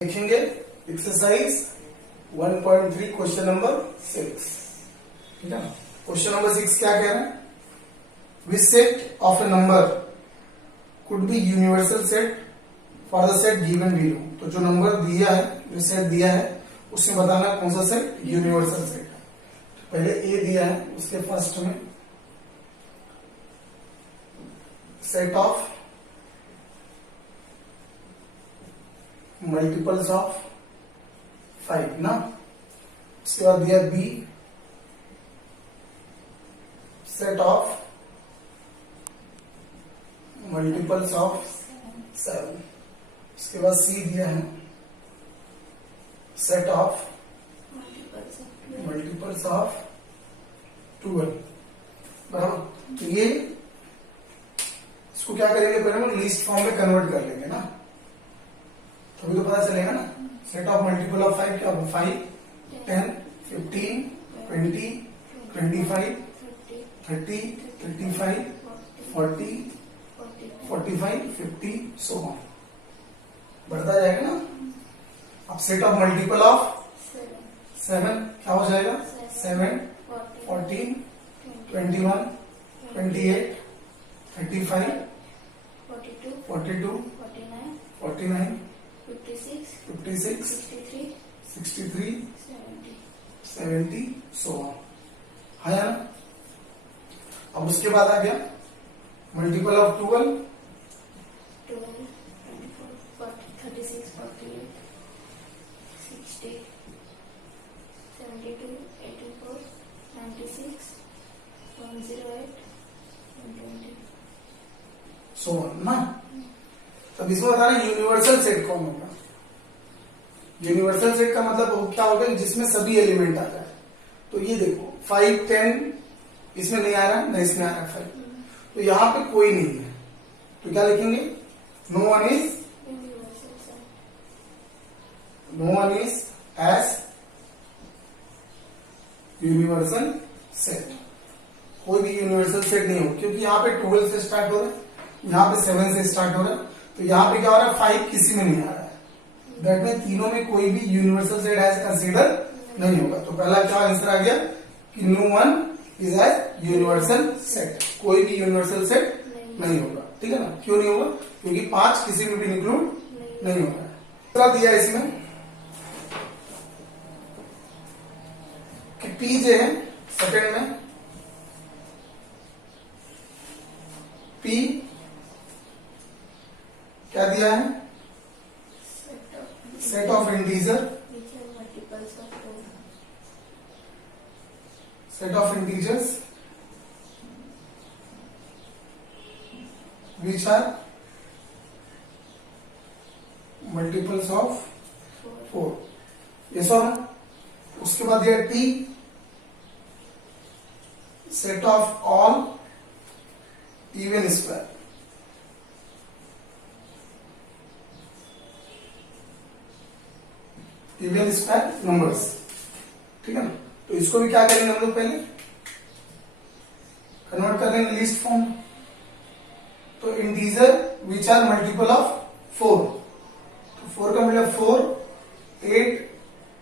देखेंगे exercise 1.3 question number 6। ठीक है ना। क्वेश्चन नंबर 6 क्या कह रहा है? Which set of a number could be universal set for the set given below. तो जो नंबर दिया है, जो सेट दिया है, उसमें बताना कौन सा सेट यूनिवर्सल सेट है। तो पहले ए दिया है, उसके फर्स्ट में सेट ऑफ मल्टीपल्स ऑफ 5 ना। उसके बाद दिया B set of multiples of 7। उसके बाद सी दिया है सेट ऑफ मल्टीपल्स ऑफ 12। बराबर। तो ये इसको क्या करेंगे, पहले हम लिस्ट फॉर्म में कन्वर्ट कर लेंगे ना, तो अभी तो पता चलेगा ना। सेट ऑफ मल्टीपल ऑफ 5 क्या होगा? 5, 10, 15, 20, 25, 30, 35, 40, 45, 50 सो ऑन, बढ़ता जाएगा ना। अब सेट ऑफ मल्टीपल ऑफ 7 क्या हो जाएगा? 7, 14, 21, 28, 35, 42, 49, 56, 63, 70 सो ऑन। है ना। अब उसके बाद आ गया मल्टीपल ऑफ 12, 36, 48, 60, 72, 84, 96, 108, 120 सो ऑन ना। तब इसमें बताना यूनिवर्सल सेट कौन होगा। यूनिवर्सल सेट का मतलब वो क्या होगा, जिसमें सभी एलिमेंट आ जाए। तो ये देखो 5, 10 इसमें नहीं आ रहा, न इसमें आ रहा 5, तो यहां पे कोई नहीं है, तो क्या लिखेंगे? No one is as universal set. कोई भी यूनिवर्सल सेट नहीं हो, क्योंकि यहाँ पे 12 से स्टार्ट हो रहा है, यहाँ पे 7 से स्टार्ट हो रहा है, तो यहाँ पे क्या हो रहा है? 5 किसी में नहीं आ रहा है। दैट में तीनों में कोई भी यूनिवर्सल सेट एज कंसीडर नहीं होगा। तो पहला क्या आंसर आ गया कि no one is as universal set. कोई भी यूनिवर्सल सेट नहीं होगा। ठीक है ना। क्यों नहीं होगा? क्योंकि 5 किसी में भी इंक्लूड नहीं होगा। दूसरा दिया इसमें कि पी जो है सेकेंड में, पी क्या दिया है? Set of integer, set of integers which are multiples of 4। ये सो है। उसके बाद दिया T set of all even square, even square numbers. ठीक है ना। तो इसको भी क्या करेंगे हम लोग, पहले कन्वर्ट कर लेंगे लिस्ट फॉर्म। तो integer which are multiple of 4, तो 4 का मतलब 4, 8,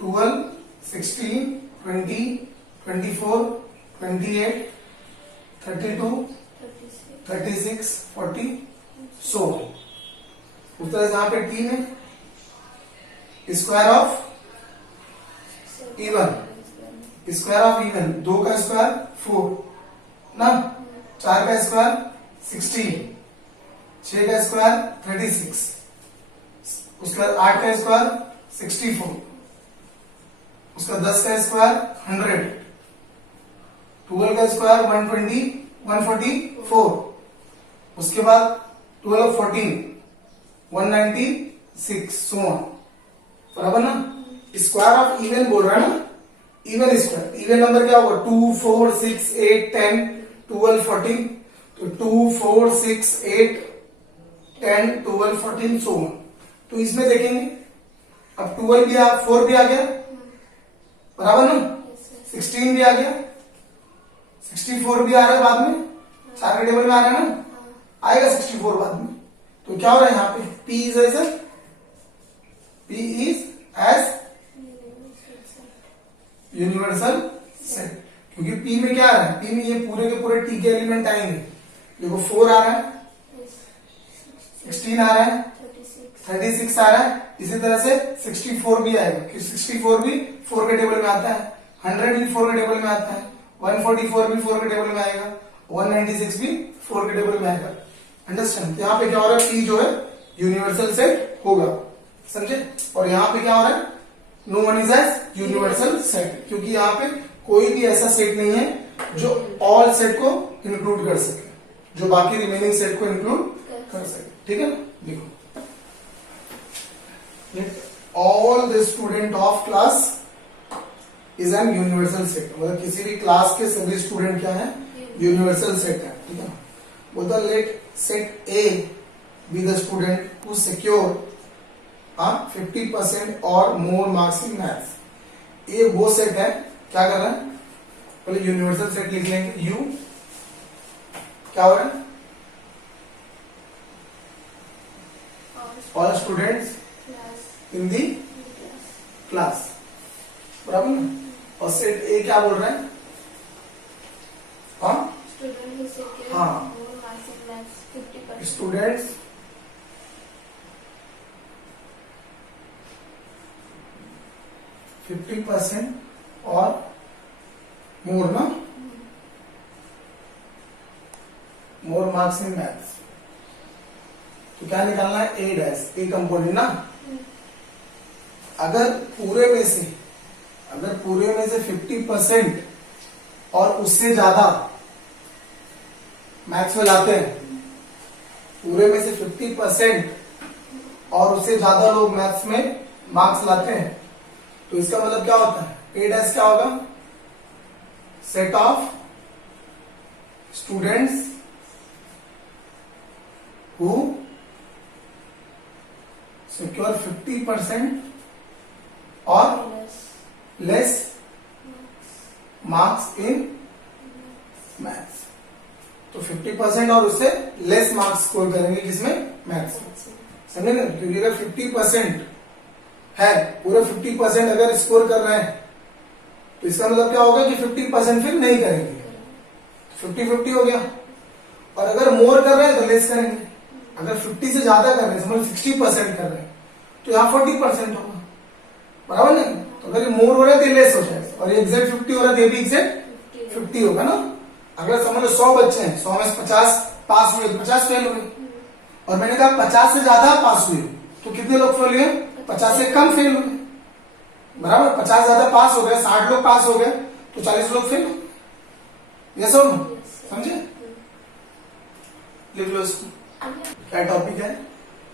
12, 16, 20, 24, 28, 32, 36, 40 सो। उस तरह से यहां पे टी में square of even, square of even 2 का स्क्वायर 4 ना, 4 का स्क्वायर 16, 6 का स्क्वायर 36, उसका 8 का स्क्वायर 64, उसका 10 का स्क्वायर 100, 12 का स्क्वायर 120, 144, उसके बाद 12, 14, 196 सो ऑन। बराबर ना। स्क्वायर ऑफ इवन बोल रहा है ना, इवन स्क्वायर। इवन नंबर क्या होगा? 2, 4, 6, 8, 10, 12, 14। तो 2, 4, 6, 8, 10, 12, 14 सो ऑन। तो इसमें देखेंगे अब 12 भी 4 भी आ गया, बराबर ना। 16 भी आ गया, 64 भी आ रहा है बाद में, 4 के टेबल में आ रहा है ना, आएगा 64 बाद में। तो क्या हो रहा है यहाँ पे? P is as P is as universal set, क्योंकि P में क्या आ रहा है, P में ये पूरे के पूरे T के एलिमेंट आएंगे। देखो 4 आ रहा है, 16 आ रहा है, 36 आ रहा है, इसी तरह से 64 भी आएगा, क्योंकि 64 भी 4 के टेबल में आता है, 100 भी 4 के टेबल में आता है, 144 भी 4 के टेबल में आएगा, 196 भी 4 के टेबल में आएगा। अंडरस्टैंड? यहाँ पे क्या हो रहा है, P जो है यूनिवर्सल सेट होगा, समझे? और यहाँ पे क्या हो रहा है, no one is as universal set, क्योंकि यहाँ पे कोई भी ऐसा सेट नहीं है जो ऑल सेट को इंक्लूड कर सके, जो बाकी रिमेनिंग सेट को इंक्लूड कर सके। ठीक है ना? देखो, all the student of class is an universal set, मतलब किसी भी क्लास के सभी स्टूडेंट क्या है, यूनिवर्सल सेट है। ठीक है? बोलता let set A B the student who secure 50% और मोर मार्क्स इन मैथ्स। ये वो सेट है, क्या कर रहा है, पहले यूनिवर्सल सेट लिख लेंगे, यू क्या हो रहा है, all students in the class, बराबर ना? और सेट ए क्या बोल रहा है, हाँ, स्टूडेंट्स %50 और मोर ना, मोर मार्क्स इन मैथ्स। तो क्या निकालना है, ए डैश, ए कंपोनेंट ना। अगर पूरे में से 50% और उससे ज्यादा मैथ्स में लाते हैं, पूरे में से 50% और उससे ज्यादा लोग मैथ्स में मार्क्स लाते हैं, तो इसका मतलब क्या होता है, ए डैश क्या होगा, set of students who secure 50% और लेस मार्क्स इन मैथ्स। तो 50% और उससे लेस मार्क्स स्कोर करेंगे किसमें, मैथ्स में, समझे ना? क्योंकि अगर 50% है, पूरे 50% अगर स्कोर कर रहे हैं, तो इसका मतलब क्या होगा कि 50% फिर नहीं करेंगे, 50-50 हो गया। और अगर मोर कर रहे हैं तो लेस करेंगे, अगर 50 से ज्यादा कर रहे हैं, समझ 60% कर रहे हैं, तो यहाँ 40% होगा, बराबर नहीं? तो अगर ये मोर हो रहा है तो ये लेस हो जाएगा, और ये एग्जैक्ट 50 हो रहा है तो ये भी एग्जैक्ट 50 होगा ना। अगर समझ लो 100 बच्चे हैं, 100 में 50 पास हुए, 50 फेल हुए, और मैंने कहा 50 से ज्यादा पास हुए, तो कितने लोग फेल हुए, 50 से कम फेल हुए, बराबर? 50 ज्यादा पास हो गए, 60 लोग पास हो गए, तो 40 लोग फेल हो, ये सब समझे? लिख लो इसको, क्या टॉपिक है,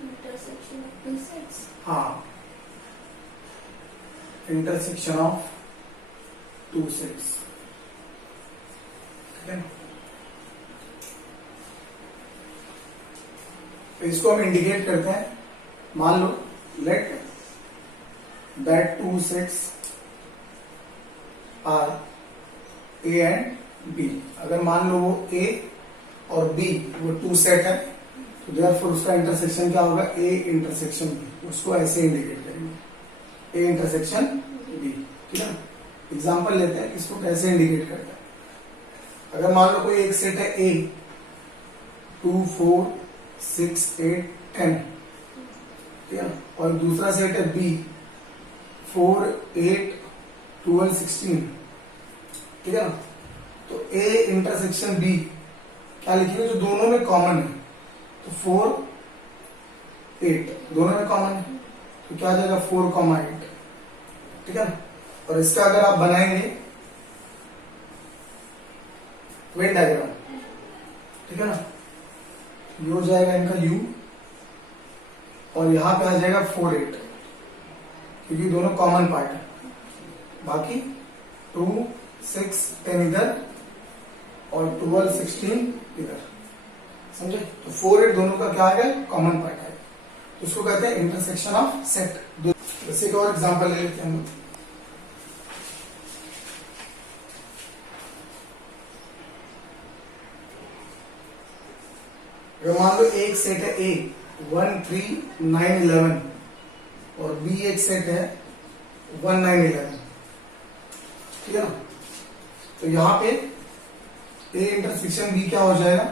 इंटरसेक्शन ऑफ टू सेट्स। हाँ, इंटरसेक्शन ऑफ टू सेट्स, ठीक है ना? तो इसको हम इंडिकेट करते हैं, मान लो let that two sets are A and B. अगर मान लो वो ए और बी वो टू सेट है, तो देयरफॉर उसका इंटरसेक्शन क्या होगा, ए इंटरसेक्शन बी। उसको ऐसे इंडिकेट करेंगे, ए इंटरसेक्शन बी, ठीक है? एग्जाम्पल लेते हैं, इसको कैसे इंडिकेट करते हैं। अगर मान लो कोई एक सेट है ए, 2, 4, 6, 8, 10, ठीक है? और दूसरा सेट है बी, 4, 8, 12, 16, ठीक है ना? तो ए इंटरसेक्शन बी क्या लिखेंगे, जो दोनों में कॉमन है, तो 4, 8 दोनों में कॉमन है, तो क्या आ जाएगा 4,8, ठीक है ना? और इसका अगर आप बनाएंगे वेन डायग्राम, ठीक है ना, ये हो जाएगा इनका U, और यहां पे आ जाएगा 4, 8, क्योंकि दोनों कॉमन पार्ट है। बाकी 2, 6, 10 इधर और 12, 16 इधर, समझे? तो 4, 8 दोनों का क्या आ गया, कॉमन पार्ट है, तो उसको कहते हैं इंटरसेक्शन ऑफ सेट। जैसे एक और एग्जांपल ले लेते हैं हम। मान लो एक सेट है ए, 1, 3, 9, 11, और बी एक सेट है 1 9 11, ठीक है ना। तो यहां पे ए इंटरसेक्शन बी क्या हो जाएगा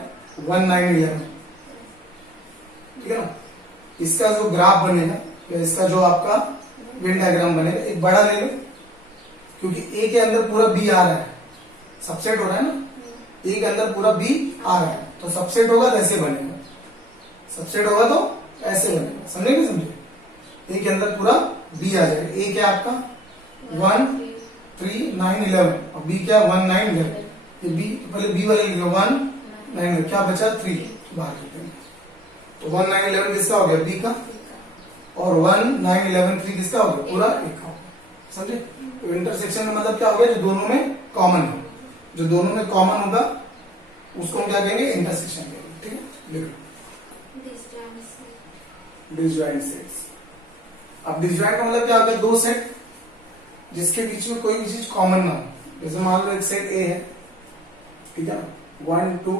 1 9 11, ठीक है ना। इसका जो ग्राफ बनेगा या इसका जो आपका वेन डायग्राम बनेगा एक बड़ा ले लो, क्योंकि ए के अंदर पूरा बी आ रहा है, सबसेट हो रहा है ना, ए के अंदर पूरा बी आ रहा है, तो सबसेट होगा तो ऐसे बनेगा, सबसेट होगा तो ऐसे बनेगा, समझे नहीं समझे। ए के अंदर पूरा बी आ जाएगा, ए क्या आपका 1 3 9 11 और बी क्या 1 9 11, ये बी पहले बी वाले लिखो 1 9 क्या बचा 3 बाहर लिखते हैं, तो 1 9 11 किसका हो गया बी का, और 1 9 11 3 किसका हो गया पूरा ए का, समझे। तो इंटरसेक्शन का मतलब क्या हो गया, जो दोनों में कॉमन है, जो दोनों में कॉमन होगा उसको हम क्या कहेंगे इंटरसेक्शन कहेंगे, ठीक है। लिखो डिसजॉइंट सेट्स। अब डिसजॉइंट का मतलब क्या हो गया, दो सेट जिसके बीच में कोई भी चीज कॉमन ना हो। जैसे मान लो एक सेट ए है, ठीक है, 1 2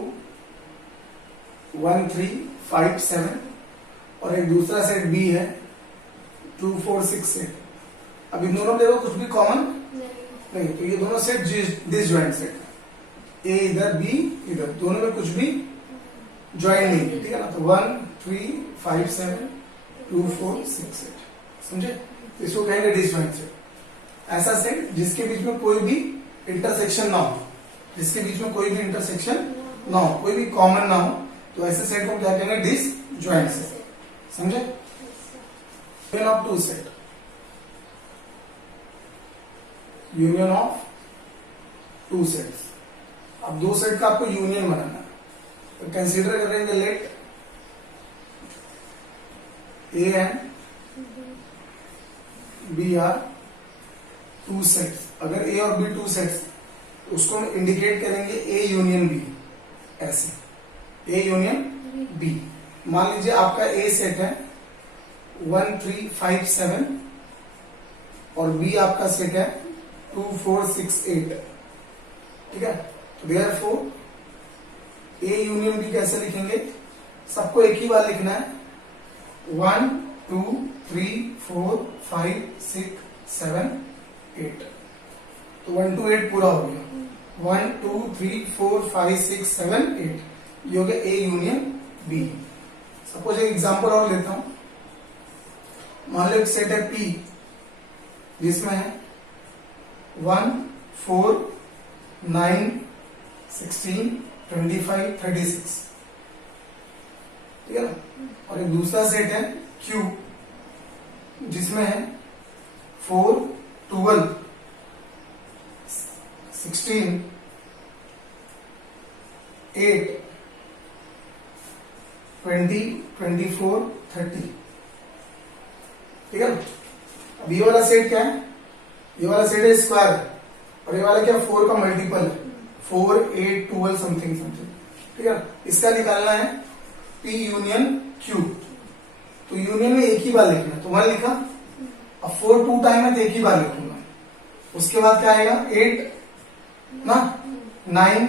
1 3 5 7 और एक दूसरा सेट बी है 2 4 6 8। अब इन दोनों में कुछ भी कॉमन नहीं, तो ये दोनों सेट डिसजॉइंट सेट है, ए इधर बी इधर, दोनों में कुछ भी ज्वाइन नहीं है, ठीक है ना। तो 1 3 5 7 2 4 6 8, समझे। तो इसको कहेंगे डिसजॉइंट सेट। ऐसा सेट जिसके बीच में कोई भी इंटरसेक्शन ना हो, जिसके बीच में कोई भी इंटरसेक्शन ना हो, कोई भी कॉमन ना हो, तो ऐसे सेट को क्या कहेंगे डिसजॉइंट सेट, समझे। Union of two set, union of two sets. अब दो सेट का आपको यूनियन बनाना है, तो कंसीडर करेंगे let A and B are two sets. अगर ए और बी टू सेट्स, उसको हम इंडिकेट करेंगे ए यूनियन बी, ऐसे ए यूनियन बी। मान लीजिए आपका ए सेट है 1 3 5 7 और बी आपका सेट है 2 4 6 8, ठीक है। तो देयरफॉर ए यूनियन बी कैसे लिखेंगे, सबको एक ही बार लिखना है, 1 2 3 4 5 6 7 8, तो 1 to 8 पूरा हो गया, 1 2 3 4 5 6 7 8, ये हो गया ए यूनियन बी। सपोज एक एग्जांपल और लेता हूं, मान लो एक सेट है पी जिसमें है 1 4 9 16 25 36, ठीक है ना। और एक दूसरा सेट है क्यू जिसमें है 4 12 16 8 20 24 30, ठीक है ना। अब ये वाला सेट क्या है, ये वाला सेट है स्क्वायर और ये वाला क्या 4 का मल्टीपल है, 4 8 12 समथिंग समथिंग, ठीक है। इसका निकालना है P यूनियन Q, तो यूनियन में एक ही बार लिखना है, तो 1 लिखा, अब 4 2 टाइम है तो एक ही बार लिखूंगा, उसके बाद क्या आएगा 8 ना 9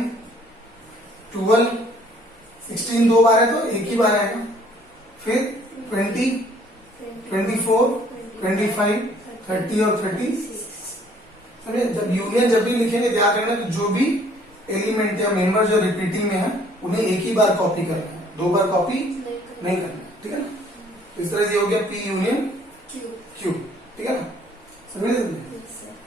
12 16 दो बार है तो एक ही बार आएगा, फिर 20 24 25 30 और 30। समझे, जब यूनियन जब भी लिखेंगे ध्यान रखना कि जो भी एलिमेंट या मेंबर जो रिपीटिंग में है उन्हें एक ही बार कॉपी करना है, दो बार कॉपी नहीं करना है, ठीक है ना। तो इस तरह से हो गया P यूनियन Q, ठीक है ना, समझे।